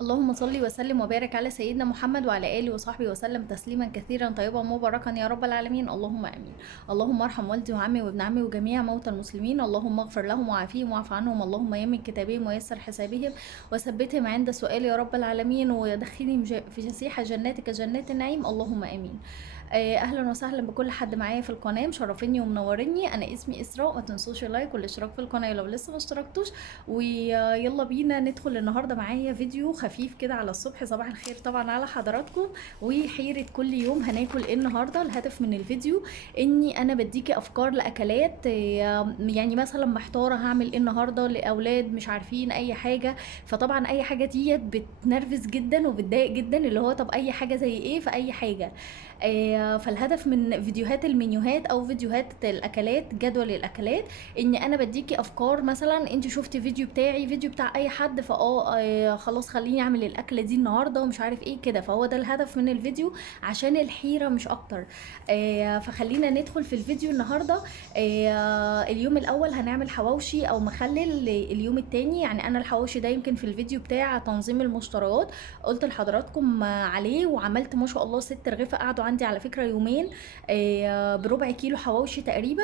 اللهم صل وسلم وبارك على سيدنا محمد وعلى اله وصحبه وسلم تسليما كثيرا طيبا مباركا يا رب العالمين. اللهم امين. اللهم ارحم والدي وعمي وابن عمي وجميع موتى المسلمين. اللهم اغفر لهم وعافيهم واعف عنهم. اللهم يمن كتابهم ويسر حسابهم وثبتهم عند سؤال يا رب العالمين، ودخلني في فسيح جناتك جنات النعيم. اللهم امين. اهلا وسهلا بكل حد معايا في القناه، مشرفيني ومنوريني. انا اسمي اسراء، ما تنسوش اللايك والاشتراك في القناه لو لسه ما اشتركتوش. ويلا بينا ندخل النهارده معايا فيديو خفيف كده على الصبح. صباح الخير طبعا على حضراتكم، وحيرة كل يوم هناكل ايه النهارده. الهدف من الفيديو اني انا بديكي افكار لاكلات، يعني مثلا محتاره هعمل ايه النهارده لاولاد مش عارفين اي حاجه. فطبعا اي حاجه ديت بتنرفز جدا وبتضايق جدا، اللي هو طب اي حاجه زي ايه في اي حاجه. فالهدف من فيديوهات المنيوهات او فيديوهات الاكلات، جدول الاكلات، ان انا بديكي افكار. مثلا انت شفتي فيديو بتاعي، فيديو بتاع اي حد، خلاص خليني اعمل الاكله دي النهارده ومش عارف ايه كده. فهو ده الهدف من الفيديو، عشان الحيره مش اكتر. فخلينا ندخل في الفيديو النهارده. اليوم الاول هنعمل حواوشي او مخلل. اليوم التاني يعني انا الحواوشي ده يمكن في الفيديو بتاع تنظيم المشتريات قلت لحضراتكم عليه، وعملت ما شاء الله 6 رغيفه قعدوا عندي على فكره يومين، بربع كيلو حواوشي تقريبا.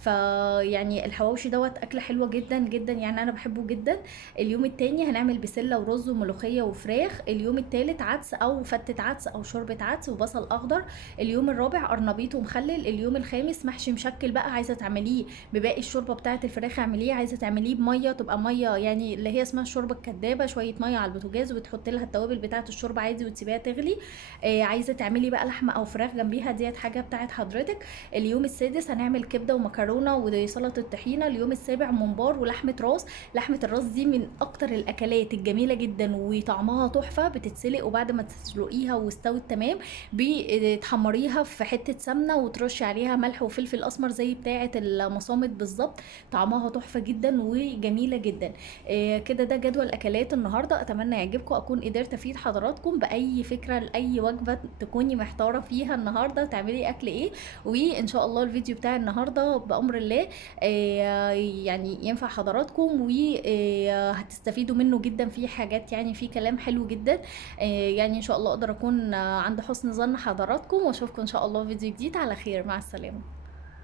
فيعني الحواوشي دوت اكله حلوه جدا جدا، يعني انا بحبه جدا. اليوم التاني هنعمل بسله ورز وملوخيه وفراخ. اليوم التالت عدس او فتة عدس او شوربه عدس وبصل اخضر. اليوم الرابع قرنبيط ومخلل. اليوم الخامس محشي مشكل. بقى عايزه تعمليه بباقي الشوربه بتاعه الفراخ اعمليه، عايزه تعمليه بميه تبقى ميه يعني اللي هي اسمها الشوربه الكدابه، شويه ميه على البوتاجاز وتحط لها التوابل بتاعه الشوربه عادي وتسيبيها تغلي. عايزه تعملي بقى لحمه او فراخ جنبيها، ديت حاجه بتاعه حضرتك. اليوم السادس هنعمل كبده ومكرونه وسلطه الطحينه. اليوم السابع ممبار ولحمه راس. لحمه الراس دي من اكتر الاكلات الجميله جدا وطعمها تحفه. بتتسلق وبعد ما تسلقيها واستوت تمام بتحمريها في حته سمنه وترشي عليها ملح وفلفل اسمر زي بتاعه المصامت بالظبط. طعمها تحفه جدا وجميله جدا. كده ده جدول اكلات النهارده. اتمنى يعجبكم، اكون قدرت افيد حضراتكم باي فكره لاي وجبه تكوني محتاره فيها النهارده تعملي اكل ايه. وان شاء الله الفيديو بتاع النهارده بامر الله يعني ينفع حضراتكم وهتستفيدوا منه جدا. في حاجات يعني في كلام حلو جدا. يعني ان شاء الله اقدر اكون عند حسن ظن حضراتكم، واشوفكم ان شاء الله في فيديو جديد على خير. مع السلامه.